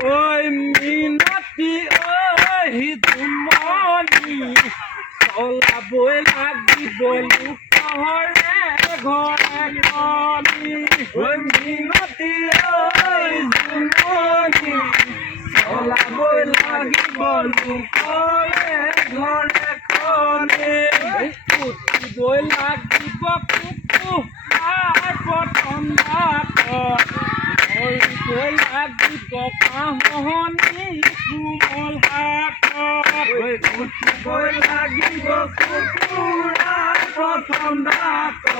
ঐ মিনতি ঐ তুমনি চলাবই লাগিব লোকৰে ঘৰে কলি ঐ মিনতি ঐ তুমনি চলাবই লাগিব লোকৰে ঘৰে কলি উঠিবই লাগিব কুকুৰাৰ প্ৰথম ডাকৰ ধৰিবই লাগিব কাহনি কোমল হাতত উঠিবই লাগিব কুকুৰাৰ প্ৰথম ডাকত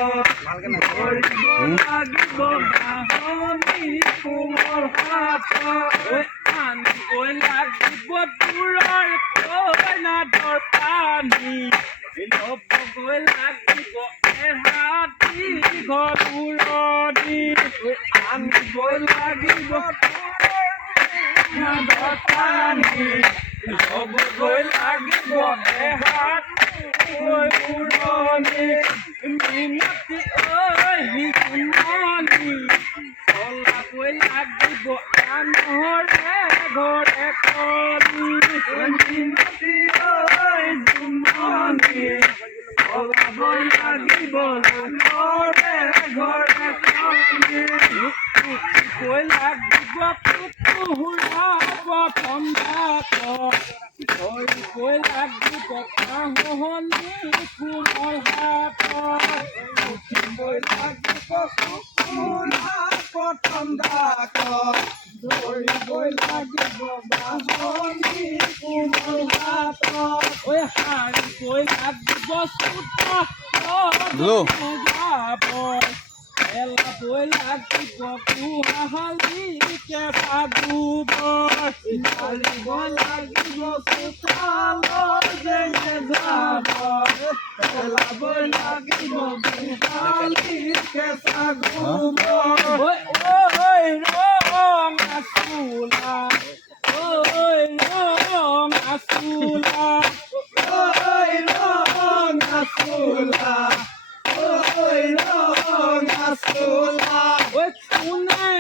ধৰিব লাগিব কাহনি কোমল হাতত আনিবই লাগিব দূৰৰ কইনাৰ পানী ল'বগৈ লাগিব এহাতী ঘৰুৰণি আনিবই লাগিব পানী ল'বগৈ লাগিব এহাতী ঘৰুৰণি মিনতি ঐ তুমনি চলাবই লাগিব আনৰে ঘৰে কলি মিনতি ঐ তুমনি চলাবই লাগিব আনৰে ঘৰে কলি উঠিবই লাগিব কুকুৰা প্ৰথম ডাকত ধৰিবই লাগিব কাহনি কোমল হাতত উঠিবই লাগিব কুকুৰা প্ৰথম ডাকত ধৰিবই লাগিব কাহনি কোমল হাতত হাৰিবই লাগিব চোতা পেলাবই লাগিব গোহালিকে ভাগোবৰ ঢালিব লাগিব চোতালৰ যেনে জাবৰ পেলাবই লাগিব গোহালিকে ভাগোবৰ ৰঙা চোলা ৰঙা চোলা ৰঙা চোলা কোনে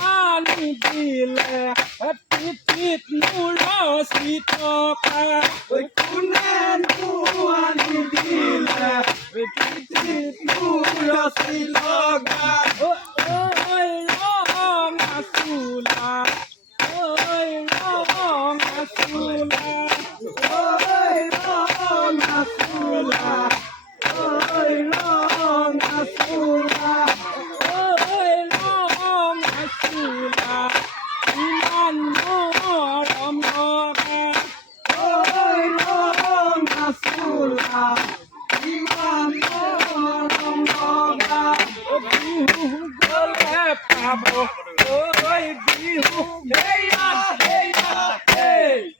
আনি দিলে পিঠিত মোৰ ৰচি থকা কোনে আনি দিলে পিঠিত মোৰ ৰচি লগা ৰঙা চোলা ৰঙা চোলা ৰঙা চোলা ইমান মৰম লগা ৰঙা চোলা ইমান মৰম লগা বিহু গ'লে পাব বিহু হেয়া হেয়া